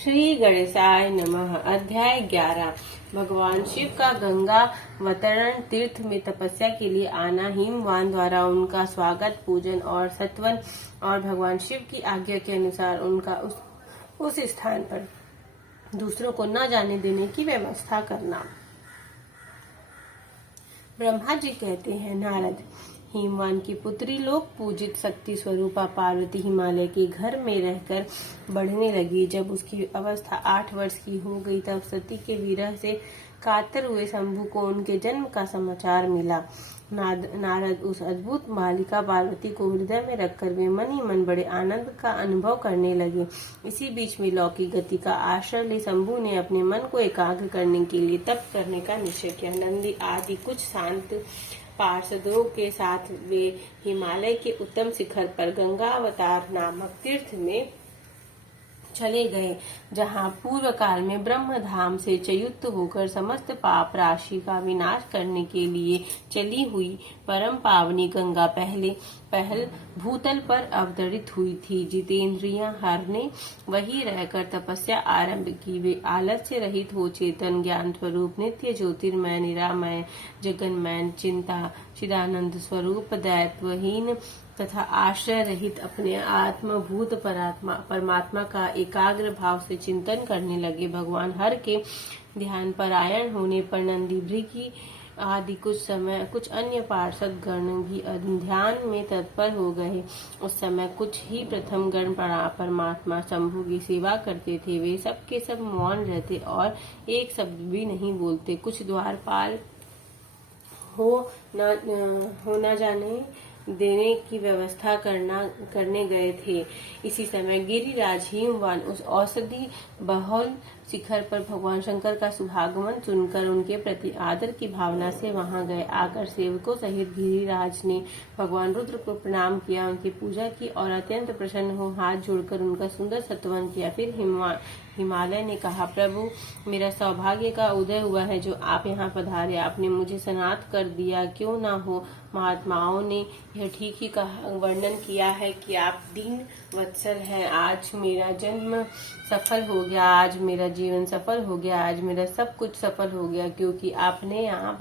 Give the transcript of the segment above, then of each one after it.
श्री गणेशाय नमः। अध्याय 11। भगवान शिव का गंगावतरण तीर्थ में तपस्या के लिए आना। हिमवान द्वारा उनका स्वागत, पूजन और सत्वन और भगवान शिव की आज्ञा के अनुसार उनका उस स्थान पर दूसरों को न जाने देने की व्यवस्था करना। ब्रह्मा जी कहते हैं, नारद, हिमवान की पुत्री लोक पूजित शक्ति स्वरूपा पार्वती हिमालय के घर में रहकर बढ़ने लगी। जब उसकी अवस्था 8 वर्ष की हो गई तब सती के विरह से कातर हुए शंभु को उनके जन्म का समाचार मिला। नारद उस अद्भुत बालिका पार्वती को हृदय में रखकर वे मन ही मन बड़े आनंद का अनुभव करने लगे। इसी बीच में लौकिक गति का आश्रय ले शंभु ने अपने मन को एकाग्र करने के लिए तप करने का निश्चय किया। नंदी आदि कुछ शांत पार्षदों के साथ वे हिमालय के उत्तम शिखर पर गंगावतार नामक तीर्थ में चले गए, जहाँ पूर्व काल में ब्रह्म धाम से च्युत होकर समस्त पाप राशि का विनाश करने के लिए चली हुई परम पावनी गंगा पहल भूतल पर अवतरित हुई थी। जितेंद्रियां हर ने वही रहकर तपस्या आरंभ की। वे आलस्य रहित हो चेतन ज्ञान स्वरूप नित्य ज्योतिर्मय निरामय जगन्मय चिदानंद स्वरूप दैत्वहीन तथा आश्रय रहित अपने आत्मभूत परमात्मा का एकाग्र भाव से चिंतन करने लगे। भगवान हर के ध्यान परायण होने पर नंदी भृगि आदि कुछ अन्य पार्षद गण भी ध्यान में तत्पर हो गए। उस समय कुछ ही प्रथम गण परमात्मा शंभु की सेवा करते थे। वे सब के सब मौन रहते और एक शब्द भी नहीं बोलते। कुछ द्वारपाल हो न जाने देने की व्यवस्था करने गए थे। इसी समय गिरिराज हिमवान उस औषधि बहुल शिखर पर भगवान शंकर का शुभागमन सुनकर उनके प्रति आदर की भावना से वहां गए। आकर सेवकों सहित गिरिराज ने भगवान रुद्र को प्रणाम किया, उनकी पूजा की और अत्यंत प्रसन्न हो हाथ जोड़कर उनका सुंदर सत्वन किया। फिर हिमालय ने कहा, प्रभु, मेरा सौभाग्य का उदय हुआ है जो आप यहाँ पधारे। आपने मुझे सनाथ कर दिया। क्यों न हो, महात्माओं ने यह ठीक ही वर्णन किया है कि आप दीन वत्सल हैं। आज मेरा जन्म सफल हो गया, आज मेरा जीवन सफल हो गया, आज मेरा सब कुछ सफल हो गया, क्योंकि आपने यहाँ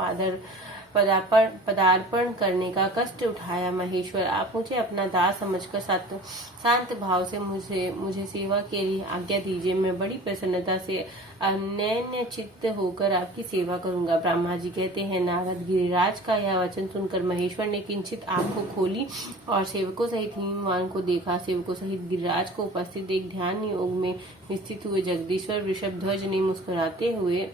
पदार्पण करने का कष्ट उठाया। महेश्वर, आप मुझे अपना दास समझकर शांत भाव से मुझे सेवा के लिए आज्ञा दीजिए। मैं बड़ी प्रसन्नता से अनन्य चित्त होकर आपकी सेवा करूंगा। ब्रह्मा जी कहते हैं, नारद, गिरिराज का यह वचन सुनकर महेश्वर ने किंचित आंखों खोली और सेवकों सहित हिमवान को देखा। सेवकों सहित गिरिराज को उपस्थित देख ध्यान योग में स्थित हुए जगदीश्वर वृषभध्वज ने मुस्कुराते हुए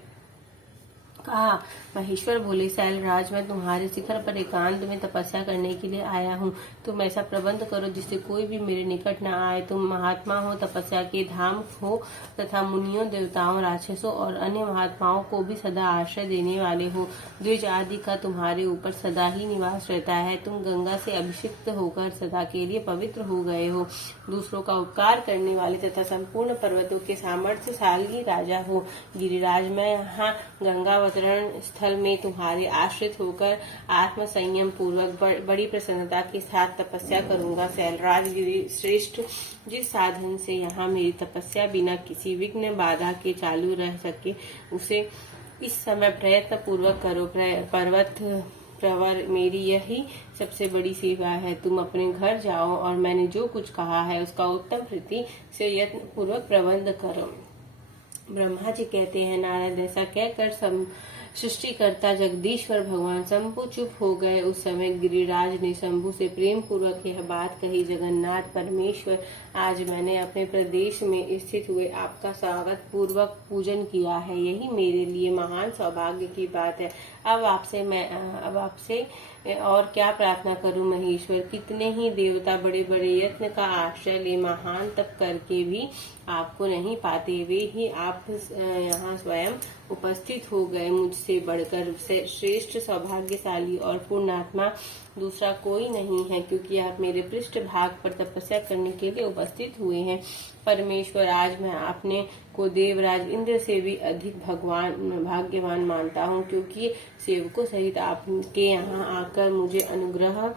कहा, महेश्वर बोले, शैलराज, मैं तुम्हारे शिखर पर एकांत में तपस्या करने के लिए आया हूँ। तुम ऐसा प्रबंध करो जिससे कोई भी मेरे निकट न आए। तुम महात्मा हो, तपस्या के धाम हो तथा मुनियों, देवताओं, राक्षसों और अन्य महात्माओं को भी सदा आश्रय देने वाले हो। द्विज आदि का तुम्हारे ऊपर सदा ही निवास रहता है। तुम गंगा से अभिषिक्त होकर सदा के लिए पवित्र हो गए हो। दूसरों का उपकार करने वाले तथा संपूर्ण पर्वतों के सामर्थ्यशाली राजा हो। गिरिराज, मैं यहाँ गंगा स्थल में तुम्हारे आश्रित होकर आत्म संयम पूर्वक बड़ी प्रसन्नता के साथ तपस्या करूंगा। शैलराज गिरि श्रेष्ठ, जिस साधन से यहाँ मेरी तपस्या बिना किसी विघ्न बाधा के चालू रह सके, उसे इस समय प्रयत्न पूर्वक करो। पर्वत प्रवर, मेरी यही सबसे बड़ी सेवा है। तुम अपने घर जाओ और मैंने जो कुछ कहा है उसका उत्तम रीति से यत्न पूर्वक प्रबंध करो। ब्रह्मा जी कहते हैं, नारद, ऐसा कहकर सृष्टिकर्ता जगदीश्वर भगवान शंभु चुप हो गए। उस समय गिरिराज ने शंभु से प्रेम पूर्वक यह बात कही, जगन्नाथ परमेश्वर, आज मैंने अपने प्रदेश में स्थित हुए आपका स्वागत पूर्वक पूजन किया है। यही मेरे लिए महान सौभाग्य की बात है। अब आपसे और क्या प्रार्थना करूं महेश्वर। कितने ही देवता बड़े बड़े यत्न का आश्रय ले महान तप करके भी आपको नहीं पाते। वे ही आप यहाँ स्वयं उपस्थित हो गए। मुझसे बढ़कर श्रेष्ठ सौभाग्यशाली और पूर्णात्मा दूसरा कोई नहीं है, क्योंकि आप मेरे पृष्ठ भाग पर तपस्या करने के लिए उपस्थित हुए हैं। परमेश्वर, आज मैं अपने को देवराज इंद्र से भी अधिक भाग्यवान मानता हूँ, क्योंकि सेवकों सहित आपके यहाँ आकर मुझे अनुग्रह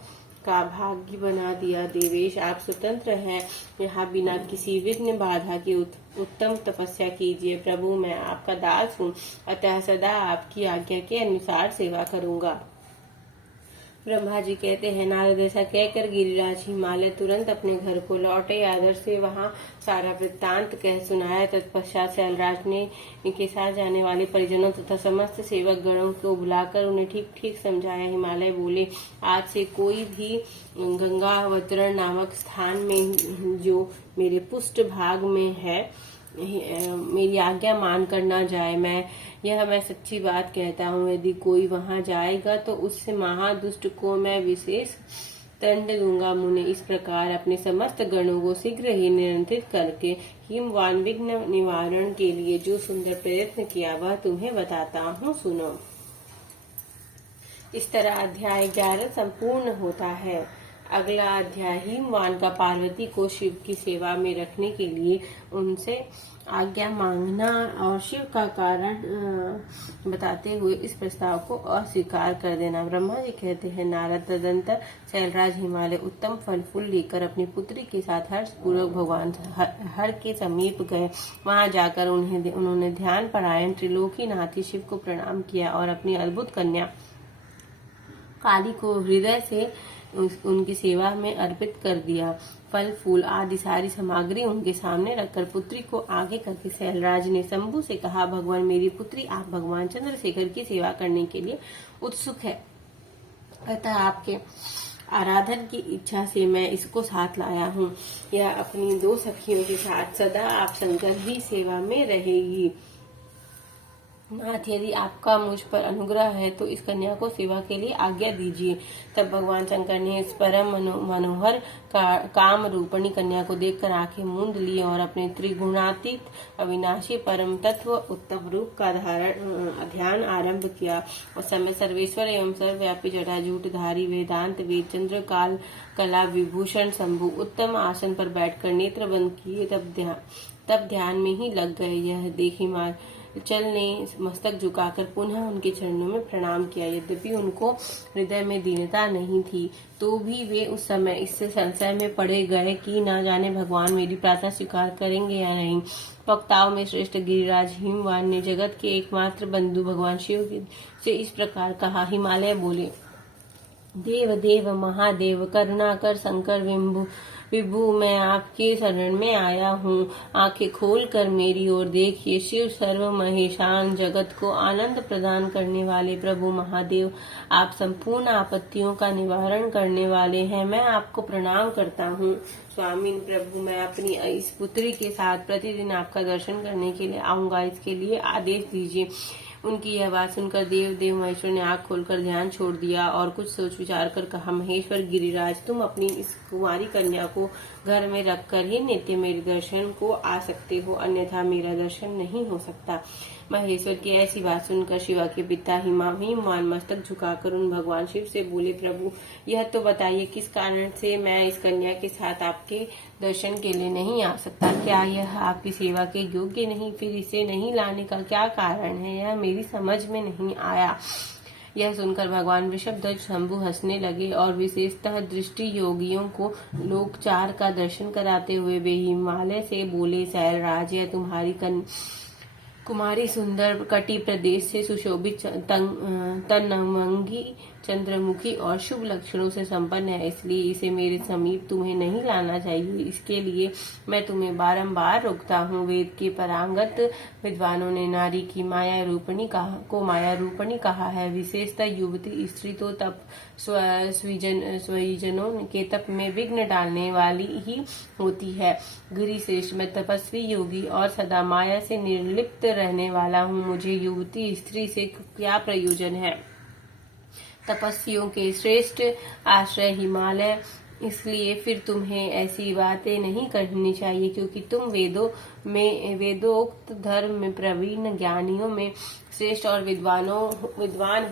का भाग्य बना दिया। देवेश, आप स्वतंत्र हैं, यहाँ बिना किसी विघ्न बाधा के उत्तम तपस्या कीजिए। प्रभु, मैं आपका दास हूँ, अतः सदा आपकी आज्ञा के अनुसार सेवा करूँगा। ब्रह्मा जी कहते हैं, नारद ऐसा कहकर गिरिराज हिमालय तुरंत अपने घर को लौटे। आदर से वहां सारा वृत्तांत कह सुनाया। तत्पश्चात शैलराज ने के साथ जाने वाले परिजनों तथा समस्त सेवक गणों को बुलाकर उन्हें ठीक ठीक समझाया। हिमालय बोले, आज से कोई भी गंगावतरण नामक स्थान में जो मेरे पुष्ट भाग में है मेरी आज्ञा मान कर न जाए। मैं सच्ची बात कहता हूँ, यदि कोई वहां जाएगा तो उससे महादुष्ट को मैं विशेष दंड दूंगा। मुने, इस प्रकार अपने समस्त गणों को शीघ्र ही नियंत्रित करके हिमवान विघ्न निवारण के लिए जो सुंदर प्रयत्न किया वह तुम्हें बताता हूँ, सुनो। इस तरह अध्याय 11 संपूर्ण होता है। अगला अध्याय हिमवान का पार्वती को शिव की सेवा में रखने के लिए उनसे आज्ञा मांगना और शिव का कारण बताते हुए इस प्रस्ताव को अस्वीकार कर देना। ब्रह्मा जी कहते हैं, नारद, तदंतर शैलराज हिमालय उत्तम फल फूल लेकर अपनी पुत्री के साथ हर्षपूर्वक भगवान हर के समीप गए। वहां जाकर उन्होंने ध्यान परायण त्रिलोकीनाथी शिव को प्रणाम किया और अपनी अद्भुत कन्या काली को हृदय से उनकी सेवा में अर्पित कर दिया। फल फूल आदि सारी सामग्री उनके सामने रखकर पुत्री को आगे करके शैलराज ने शंभु से कहा, भगवान, मेरी पुत्री आप भगवान चंद्रशेखर की सेवा करने के लिए उत्सुक है, अतः आपके आराधन की इच्छा से मैं इसको साथ लाया हूँ। यह अपनी 2 सखियों के साथ सदा आप शंकर ही सेवा में रहेगी। नाथ, यदि आपका मुझ पर अनुग्रह है तो इस कन्या को सेवा के लिए आज्ञा दीजिए। तब भगवान शंकर ने इस परम मनोहर काम रूपणी कन्या को देखकर आंखें मूंद ली और अपने त्रिगुणातीत अविनाशी परम तत्व उत्तम रूप का ध्यान आरंभ किया। उस समय सर्वेश्वर एवं सर्वव्यापी जटाजूटधारी वेदांत वेद चंद्र काल कला विभूषण शंभु उत्तम आसन पर बैठकर नेत्र बंद किए तब ध्यान में ही लग गए। यह देख चल ने मस्तक झुकाकर पुनः उनके चरणों में प्रणाम किया। यद्यपि उनको हृदय में दीनता नहीं थी तो भी वे उस समय इससे संशय में पड़े गए कि न जाने भगवान मेरी प्रार्थना स्वीकार करेंगे या नहीं। वक्ताओं में श्रेष्ठ गिरिराज हिमवान ने जगत के एकमात्र बंधु भगवान शिव से इस प्रकार कहा। हिमालय बोले, देव देव महादेव करुणाकर शंकर विभु, मैं आपके शरण में आया हूँ। आंखें खोलकर मेरी ओर देखिए। शिव सर्व महेशान जगत को आनंद प्रदान करने वाले प्रभु महादेव, आप संपूर्ण आपत्तियों का निवारण करने वाले हैं। मैं आपको प्रणाम करता हूँ। स्वामी प्रभु, मैं अपनी इस पुत्री के साथ प्रतिदिन आपका दर्शन करने के लिए आऊंगा, इसके लिए आदेश दीजिए। उनकी यह बात सुनकर देव महेश्वर ने आंख खोलकर ध्यान छोड़ दिया और कुछ सोच विचार कर कहा, महेश्वर गिरिराज, तुम अपनी इस कुमारी कन्या को घर में रखकर ही नित्य मेरे दर्शन को आ सकते हो, अन्यथा मेरा दर्शन नहीं हो सकता। महेश्वर की ऐसी बात सुनकर शिवा के पिता हिमवान मस्तक झुकाकर उन भगवान शिव से बोले, प्रभु, यह तो बताइए किस कारण से मैं इस कन्या के साथ आपके दर्शन के लिए नहीं आ सकता? क्या यह आपकी सेवा के योग्य नहीं? फिर इसे नहीं लाने का क्या कारण है? यह मेरी समझ में नहीं आया। यह सुनकर भगवान वृषभध्वज शंभु हंसने लगे और विशेषतः दृष्टि योगियों को लोकचार का दर्शन कराते हुए वे हिमालय से बोले, शैलराज, यह तुम्हारी कुमारी सुंदर कटी प्रदेश से सुशोभित तनमंगी चंद्रमुखी और शुभ लक्षणों से संपन्न है, इसलिए इसे मेरे समीप तुम्हें नहीं लाना चाहिए। इसके लिए मैं तुम्हें बारंबार रोकता हूँ। वेद के परांगत विद्वानों ने नारी की माया रूपणी कहा है। विशेषतः युवती स्त्री तो तप स्वजनों के तप में विघ्न डालने वाली ही होती है। गिरि श्रेष्ठ, मैं तपस्वी योगी और सदा माया से निर्लिप्त रहने वाला हूँ। मुझे युवती स्त्री से क्या प्रयोजन है? तपस्वियों के श्रेष्ठ आश्रय हिमालय, इसलिए फिर तुम्हें ऐसी बातें नहीं करनी चाहिए, क्योंकि तुम वेदोक्त धर्म में प्रवीण, ज्ञानियों में श्रेष्ठ और विद्वान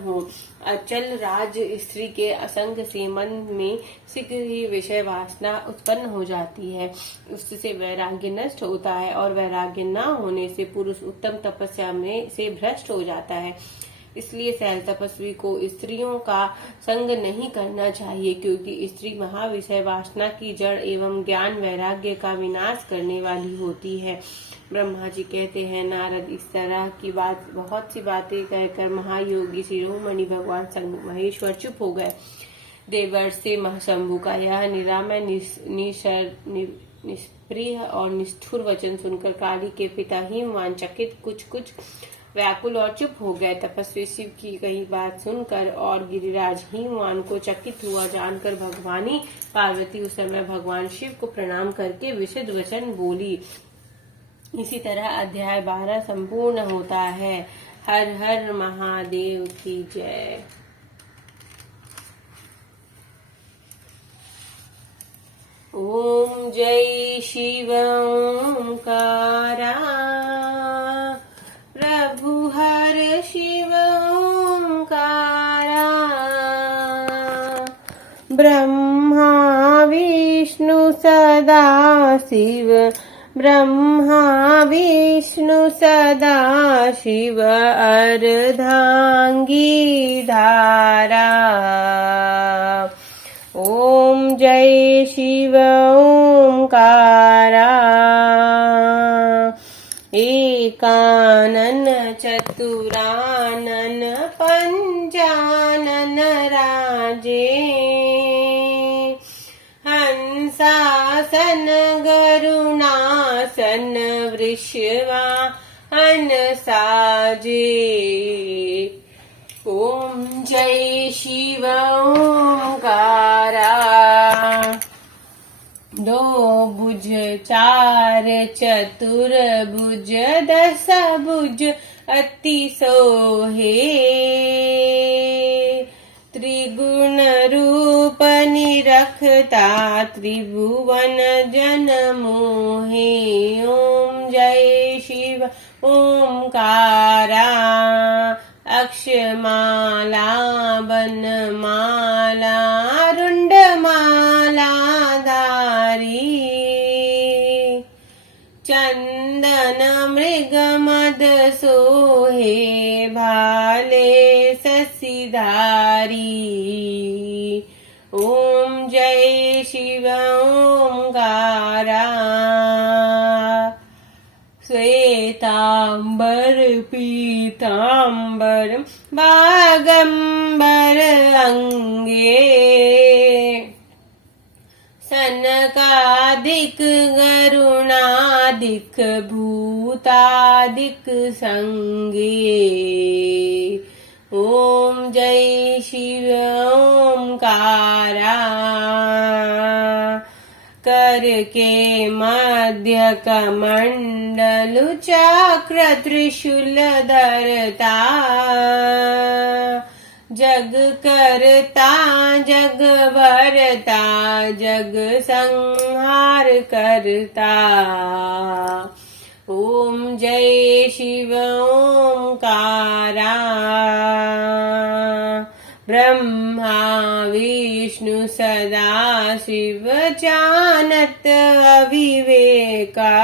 हो। अचल राज स्त्री के असंग से मन में शीघ्र ही विषय वासना उत्पन्न हो जाती है, उससे वैराग्य नष्ट होता है और वैराग्य न होने से पुरुष उत्तम तपस्या में से भ्रष्ट हो जाता है। इसलिए शैल तपस्वी को स्त्रियों का संग नहीं करना चाहिए, क्योंकि स्त्री महाविषय वासना की जड़ एवं ज्ञान वैराग्य का विनाश करने वाली होती है। ब्रह्मा जी कहते हैं, नारद इस तरह की बहुत सी बातें कहकर महायोगी शिरोमणि भगवान शंभु महेश्वर चुप हो गए। देवर्षि शंभु का यह निरामय निष्प्रिय और निष्ठुर वचन सुनकर काली के पिता हिमवान चकित कुछ व्याकुल और चुप हो गए। तपस्वी शिव की कही बात सुनकर और गिरिराज हिमवान को चकित हुआ जानकर भगवानी पार्वती उस समय भगवान शिव को प्रणाम करके विशद वचन बोली। इसी तरह अध्याय 12 संपूर्ण होता है। हर हर महादेव की जय। ओम जय शिव ओंकारा, प्रभु हर शिव ओंकारा, ब्रह्मा विष्णु सदा शिव, ब्रह्मा विष्णु सदा शिव, अर्धांगी धारा। ओम जय शिव ओंकारा, एकानन चतुरानन पंचानन राजे, हंसासन गरुणासन वृषवाहन साजे। ओम जय शिव ओंकारा, दो भुज चार चतुर भुज दस भुज अति सोहे, त्रिगुण रूप निरखता त्रिभुवन जन मोहे। ओम जय शिव ओंकारा, अक्षमाला वनमाला रुंडमाला धारी, चंदन मृग मद सोहे भाले शशिधारी। ओम जय शिव ओंकारा, श्वेतांबर पीतांबर बागंबर अंगे, सनकादिक गरुणादिक भूतादिक संगे। ओम जय शिव ओंकारा, करके मध्य कमंडलु चक्र त्रिशूल धरता, जग करता जग भरता जग संहार करता। ओम जय शिव ओंकारा, ब्रह्मा विष्णु सदा शिव जानत अविवेका,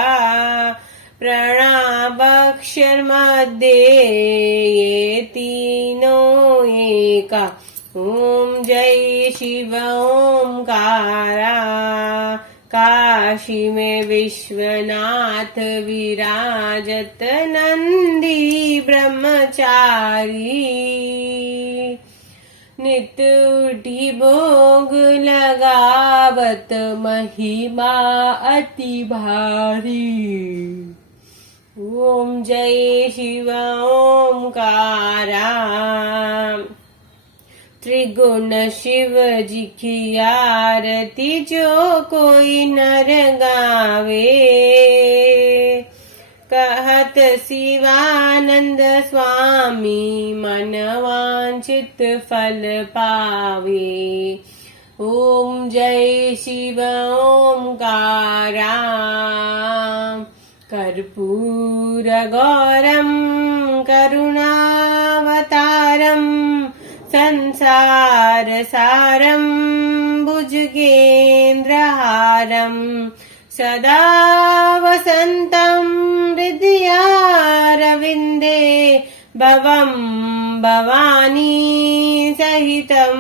प्रणामक्षर मध्य ये तीनों एका। ओम जय शिव ओंकारा, काशी में विश्वनाथ विराजत नंदी ब्रह्मचारी, नित उठी भोग लगावत महिमा अति भारी। ओम जय शिव ओंकारा, त्रिगुण शिव जी की आरती जो कोई नर गावे, कहत शिवानंद स्वामी मन वांछित फल पावे। ओम जय शिव ओंकारा, कर्पूर गौरम करुणावतारम, संसार सारम भुजगेन्द्रहारम, सदा वसन्तं हृदयारविन्दे भवं भवानी सहितं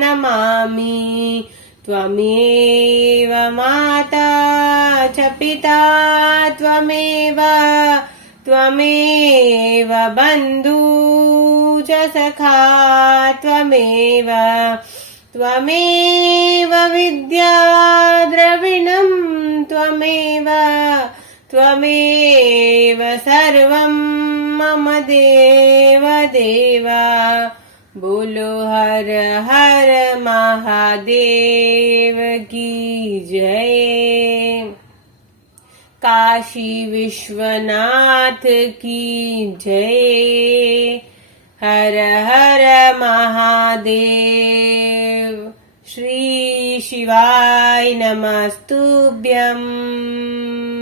नमामि त्वमेव माता च पिता त्वमेव बन्धु च सखा त्वमेव विद्या द्रविणं त्वमेव सर्वं मम देव बोलो हर हर महादेव की जय। काशी विश्वनाथ की जय। हर हर महादेव। श्री शिवाय नमस्तुभ्यम्।